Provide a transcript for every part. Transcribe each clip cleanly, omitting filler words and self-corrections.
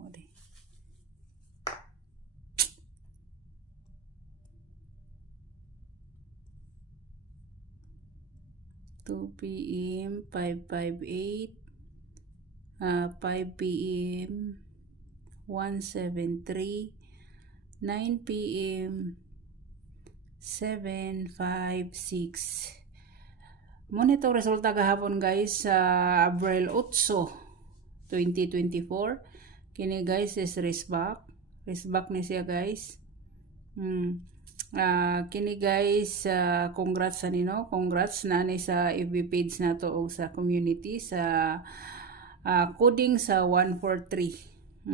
Odi. 2 p.m. 558, 5 p.m. 173, 9 p.m. 756. Muna itong resulta kahapon guys sa Abril 8, 2024. Kini guys is wristback. Wristback ni siya guys. Kini guys, congrats sa nino. Congrats na ni sa FB page na to o sa community sa coding sa 143.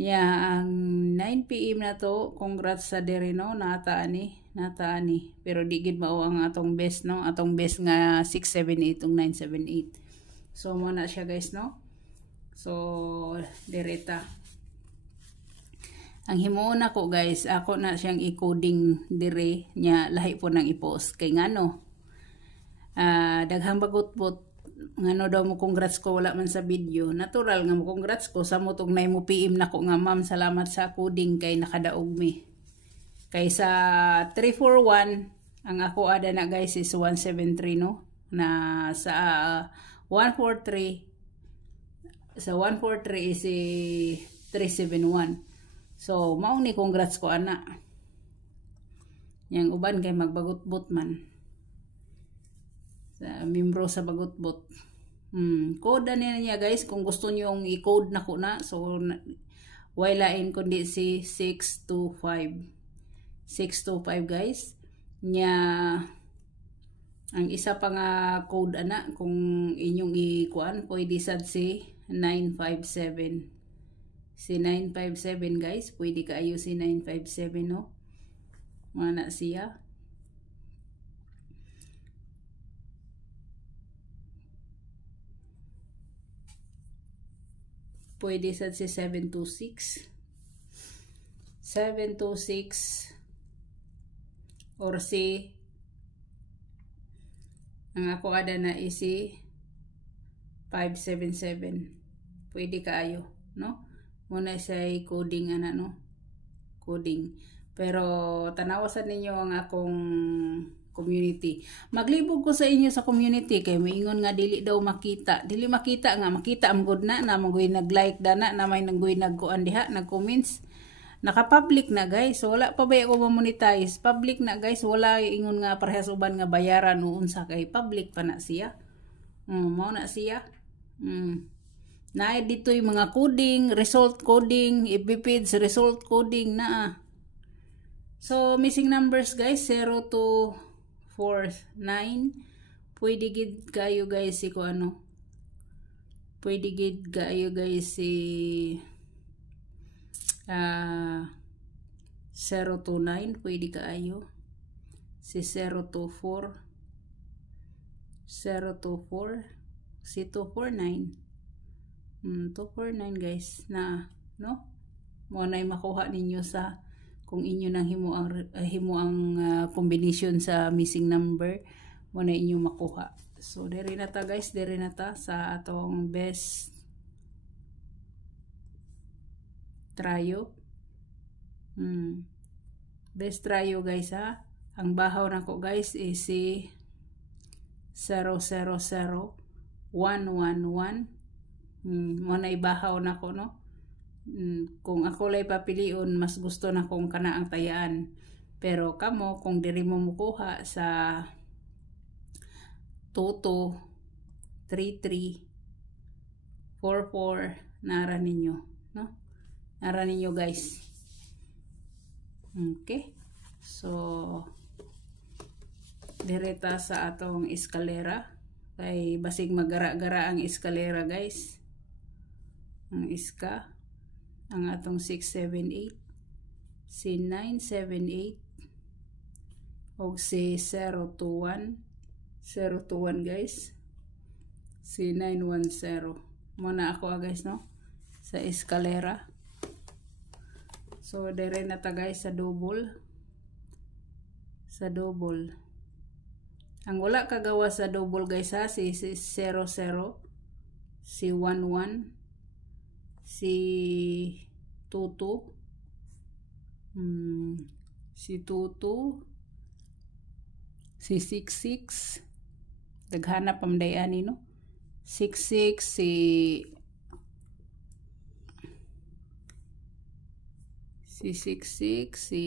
Ang 9 p.m. na to, congrats sa dere no, nataan ni. Pero di gid mao ang atong best no, atong best nga 678 ug 978. So mo na siya guys no. So direta. Ang himuon ako guys, ako na siyang i-coding dire nya lahi po nang i-post kay ngano. Daghang bagot-bot ngano daw mo congrats ko wala man sa video. Natural nga mo congrats ko sa mo tong nay mo PM nako nga ma'am salamat sa coding kay nakadaog mi. Kay sa 341 ang ako ada na guys is 173 no, na sa 143 is 371. So, mao ni congrats ko ana. Yang uban kay magbagot-bot man. Sa membro sa bagot-bot. Code niya guys kung gusto niyo yung i-code na ko na. So, wailain kundi si 625. 625 guys. Nya ang isa pa nga code ana kung inyong i-kuan pwede sad si 957. Si 957 guys, pwede kaayo si 957 no. Mana siya. Pwede sad si 726. 726 or si ang ako ada na isi 577. Pwede kaayo no. Muna siya coding ana no, coding. Pero tanawasan ninyo ang akong community. Maglibog ko sa inyo sa community kay moingon nga dili daw makita. Dili makita nga makita am good na magoy nag-like dana na may nanggoy nagkuan diha, nag-comments. Naka-public na guys. So, wala pa ba ako ma-monetize? Public na guys. Wala ingon nga parehas uban nga bayaran o unsa kay public pa na siya. Mao na siya. Na dito yung mga coding, result coding, FBPads, result coding na. So, missing numbers guys, 0249. Pwede gid kayo guys si ko ano. Pwede gid kayo guys si 029, pwede kayo. Si 024. 024. Si 249. 249 guys na no mo nay makuha ninyo sa kung inyo nang himo ang combination sa missing number mo na inyo makuha. So diri na ta guys, diri na ta sa atong best tryo. Best tryo guys ha. Ang bahaw nako guys is si 000111. Mo na ibahaw na ko no. Kung ako lay papilion mas gusto na kong kana ang tayaan. Pero kamo kung diri mo mukuha sa 22 33 44 nara ninyo no. Nara ninyo guys. Okay. So direta sa atong eskalera kay basig magara-gara ang eskalera guys. Ang iska ang atong 678 si 978 og si 021 guys si 910 muna ako guys no sa eskalera. So dire na ta guys sa double ang wala kagawa sa double guys ha si 00 si 11 si Tutu, si Tutu, si 66, daghana pamdayani no, 66, si 66, si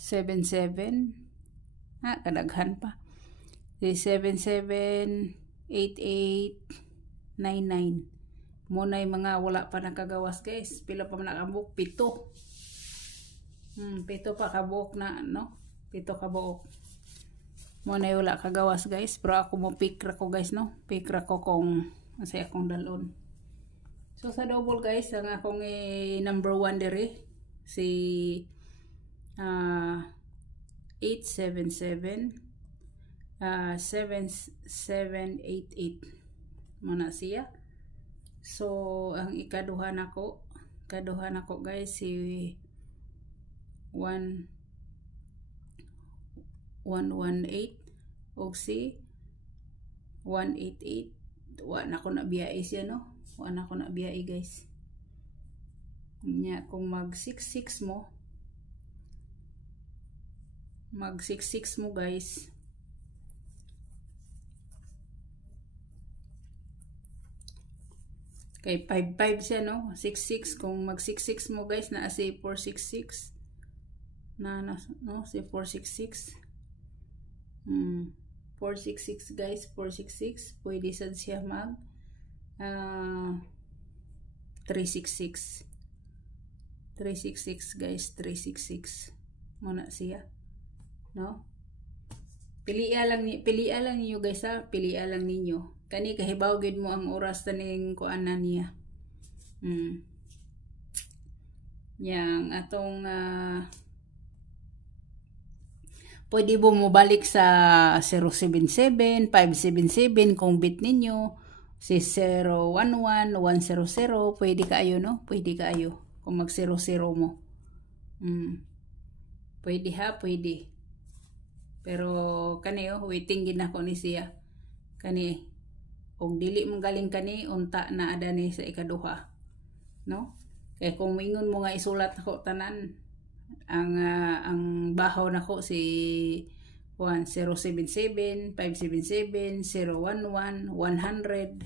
77, kadaghan pa, si 77, 88, 99. Muna yung mga wala pa nakagawas guys. Pila pa nakabuk? 7. 7 pa kabuk na, no? 7 kabuk. Muna yung wala kagawas guys. Pero ako mo pick ra ko guys, no? Pick ra ko kung masaya akong dalon. So sa double guys, ang akong number 1 diri si 877 7788 muna siya. So ang ikaduha nako guys si 118 og si 188. Wa na ko na biyai siya, no? Wa na ko na biyai guys. Nya kung mag 66 mo, guys, kay 55 siya, no? 66 kung mag 66 mo guys, na si 466 no, si 466. 466 guys, 466 pwede sad siya mag 366 guys, 366 muna siya, no? Pilian lang niyo guys, ha? Pilian lang ninyo. Kani kahibaw gid mo ang oras taning kuanan niya. Yang atong pwede mo balik sa 077, 577 kung bit ninyo, si 011, 100, pwede kaayo, no? Pwede kaayo kung mag 00 mo. Pwede ha, pwede. Pero kani waiting gid nako ni siya. Kani og dili mong galing kani unta na ada ni sa ikaduha, no? Kay kung mingon mo nga isulat nako tanan, ang bahaw nako si 1077, 577, 011, 100.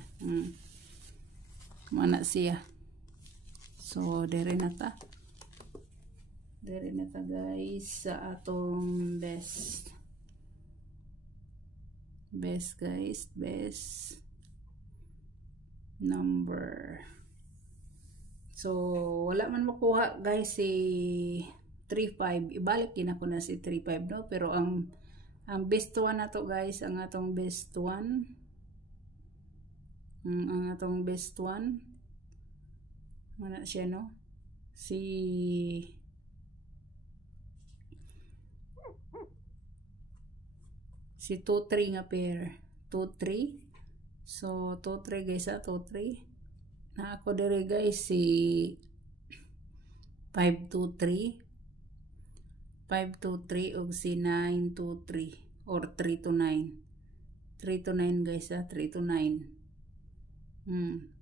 Mana siya. So dire na ta guys sa atong best guys, best number. So wala man makuha guys si 35, ibalik din ako na si 35, no? Pero ang best one na to guys, ang atong best one, mana siya, no? Si 23 nga pair, 23. So 23 guys, 23 na ako dire guys, si 523 og si 923 or 329 guys, 329.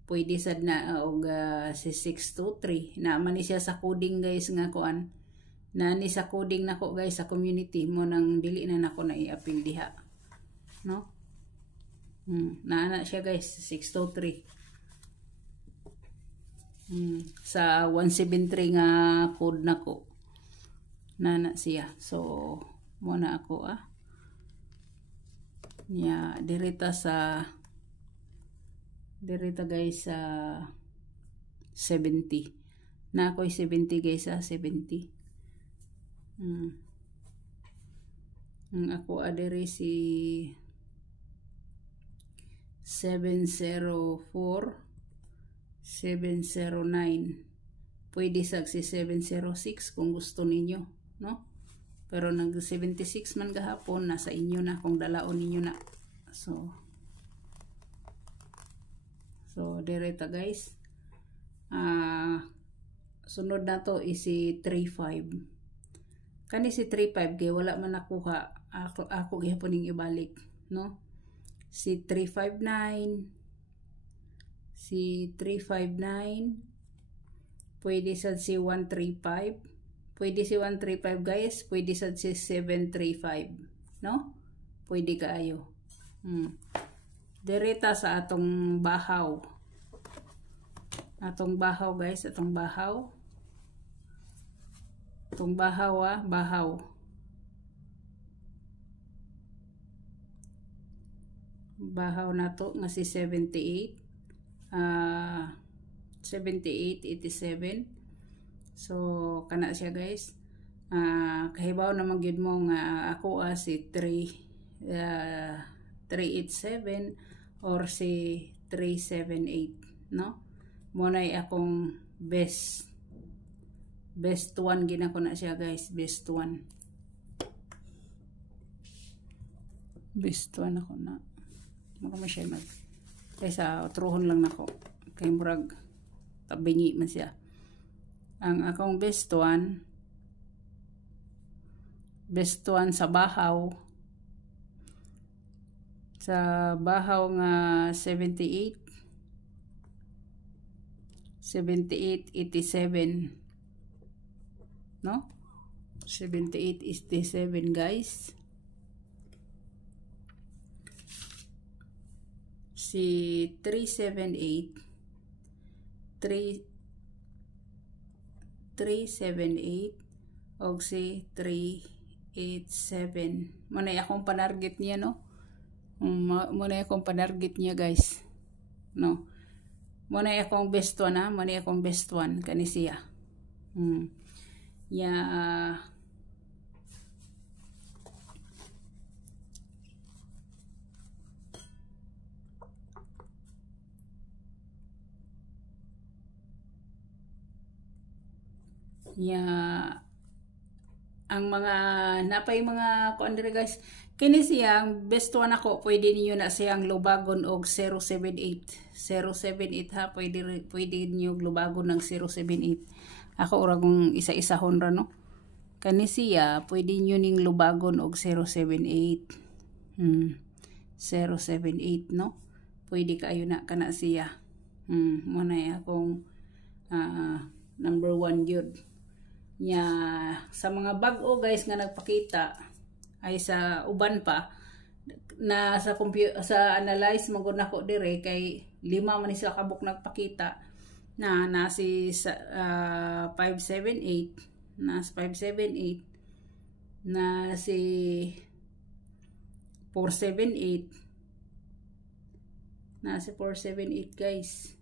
Pwede sad na og si 623 na man ni siya sa coding guys nga kuan, na ni sa coding nako guys sa community mo, nang dili na nako na i-appeal diha, no? Na siya guys, 623 sa 173 nga code nako, na siya. So muna ako dirita guys sa 70 na ako, 70 guys, 70. Ako adere si 704, 709. Pwede sa si 706 kung gusto ninyo, no? Pero nag 76 man gahapon, nasa inyo na kung dalaon ninyo na. So direta guys. Sunod na to is si 35. Kani si 35 kay wala man nakuha, ako gihapon ning ibalik, no? Si 359, si 359, pwede sad si 135, pwede si 135 guys, pwede sad si 735, no? Pwede kaayo. Direta sa atong bahaw. Atong bahaw guys, atong bahaw. Atong bahaw bahaw. Bahaw na to nga si 78. 78, 87. So kana siya guys. Kahibaw naman gyud mo nga ako si 387 or si 378, no? Munay akong best one gina ko na siya guys, best one ako na. Maka siya mag kaysa utruhon lang nako kay murag tabingi man siya. Ang akong best one sa bahaw nga 78, 87, no? 78, 87 guys. Si 378 og si 387. Muna akong panarget niya, no? Muna akong panarget niya guys, no? Muna akong best one muna akong best one kani siya. Ang mga napay mga kuan dire guys, kini siyang best one ako, pwede niyo na siyang lubagon og 078 ha, pwede niyo lubagon ng 078. Ako ora kung isa-isahon ra, no? Kani siya pwede niyo ning lubagon og 078. 078, no? Pwede kaayo na kana siya. Muna akong number 1 gyud. Sa mga bag-o guys nga nagpakita ay sa uban pa na sa analyze magud nako dire kay 5 man sila kabuk nagpakita na si 578, na si 578, na si 478, na si 478 guys.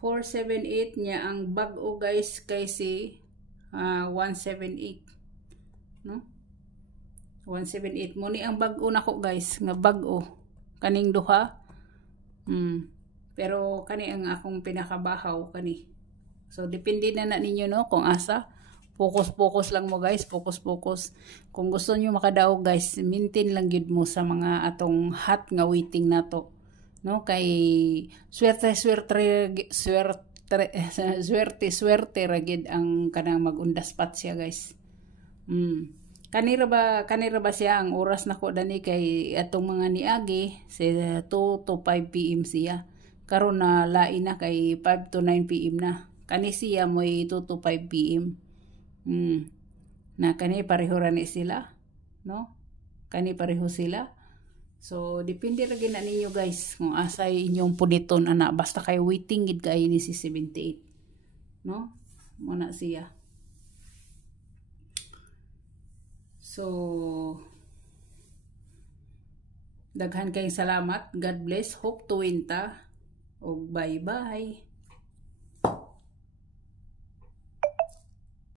478 niya ang bag-o guys kay si 178, no? 178 mo ni ang bag-o nako guys, nga bag-o kaning duha. Pero kani ang akong pinakabahaw kani. So depende na ninyo, no, kung asa. Focus lang mo guys, focus. Kung gusto niyo makadaog guys, maintain lang gid mo sa mga atong hot nga waiting nato, no? Kay swerte ra gid ang kanang mag-undaspat siya guys. Kanira ba siya ang oras nako dani kay atong mga niagi sa 2 to 5 PM siya. Karon na lain na kay 5 to 9 PM na. Kani siya moy 2 to 5 PM. Na kani pareho ra ni sila, no? Kani pareho sila. So depende ra gid na ninyo guys kung asa inyong puliton ana, basta kay waiting gid kay ni si 78, no? Muna siya. So daghan kayong salamat. God bless. Hope to win ta. Og bye-bye.